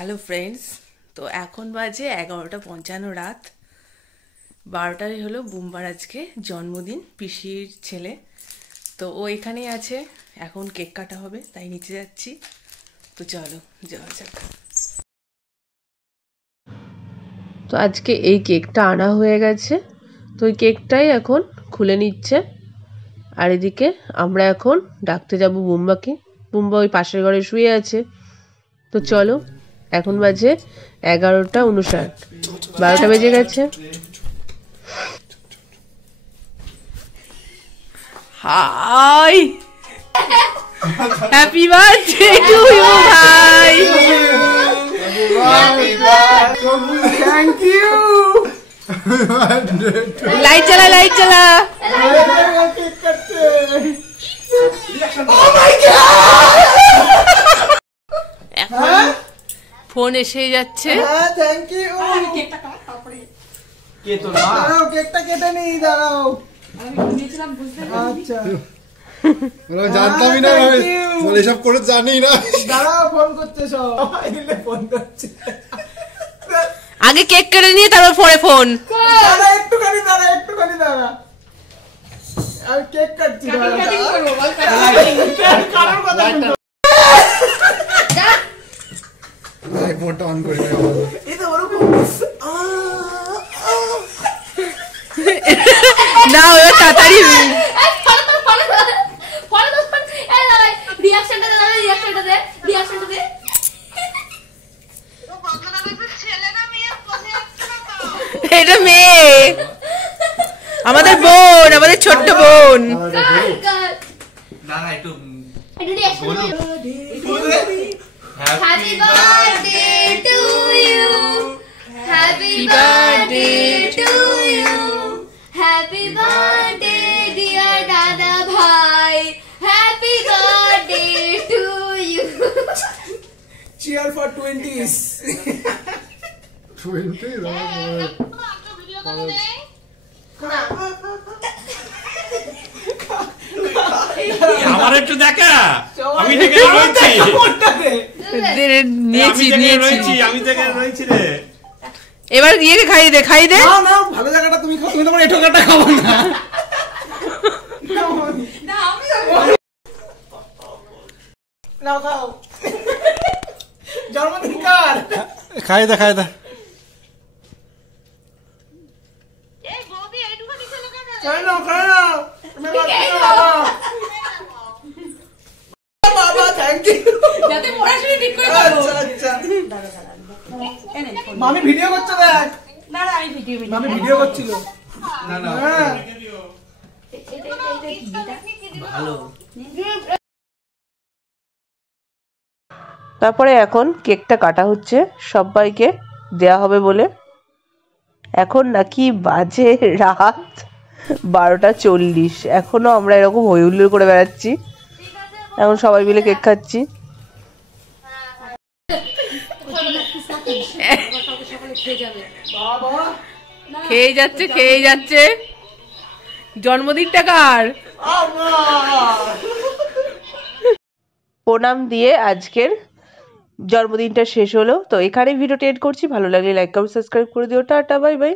Hello friends, তো এখন বাজে 11:55 রাত। 12টায় হলো বুম্বার আজকে জন্মদিন, পিসির ছেলে। তো ও এখানেই আছে, এখন কেক কাটা হবে, তাই নিচে যাচ্ছি। তো চলো যাওয়া যাক। তো আজকে এই কেকটা আনা হয়ে গেছে, তো ওই কেকটাই এখন খুলে নিচ্ছে। আর এদিকে আমরা এখন ডাকতে যাব বুম্বাকে। বুম্বা ওই পাশের ঘরে শুয়ে আছে। তো চলো, এখন বাজে 11:59, 12টা বেজে গেছে। Hi, happy birthday to you ভাই। Thank you. লাইট জ্বালা, লাইট জ্বালা। এখন ফোন এসে যাচ্ছে। Thank you. দাঁড়াও, কেকটা কেটে নিই, দাঁড়াও। আচ্ছা, জানতামই না, এসব করে জানি না। দাঁড়াও, ফোন করছে সব, ফোন করছে। আগে কেক কেটে নিয়ে তারপর পরে ফোন। দাঁড়া, একটুখানি দাঁড়া। আমি কেক কাটছি। ফোনটা অন করে না, ওরা তাড়াতাড়ি এটা মেয়ে, আমাদের বোন, আমাদের ছোট্ট বোন। Happy birthday to you. Happy birthday to you. Happy birthday dear Dada Bhai. Happy birthday to you. Cheer for 20s. 20? আমার একটু দেখা, আমি থেকে রয়েছি, আমি থেকে রয়েছি রে। এবার ইয়েকে খাইয়ে দে, খাইয়ে দে। না, ভালো জায়গাটা তুমি খাও, তুমি তোমার এটো কাটা খাবো না। নাও খাও। জন্মদিন কার? খাই দে। খাই নাও। বাবা, থ্যাংক ইউ। যাতে পড়াশোনা ঠিক করে করো। আচ্ছা। মামি ভিডিও করছে, দেখ। না, আমি মামি ভিডিও করছিল। না হ্যাঁ। ভালো। তারপরে এখন কেকটা কাটা হচ্ছে, সবাইকে দেয়া হবে বলে। এখন নাকি বাজে রাত 12:40, এখনো আমরা এরকম হই হুল্লোড় করে বেড়াচ্ছি। এখন সবাই মিলে কেক খাচ্ছি। খেয়ে যাচ্ছে। জন্মদিনটা কার? প্রণাম দিয়ে আজকের জন্মদিনটা শেষ হলো। তো এখানে ভিডিওটা এড করছি। ভালো লাগলে লাইক, কমেন্ট, সাবস্ক্রাইব করে দিও। Tata, bye bye.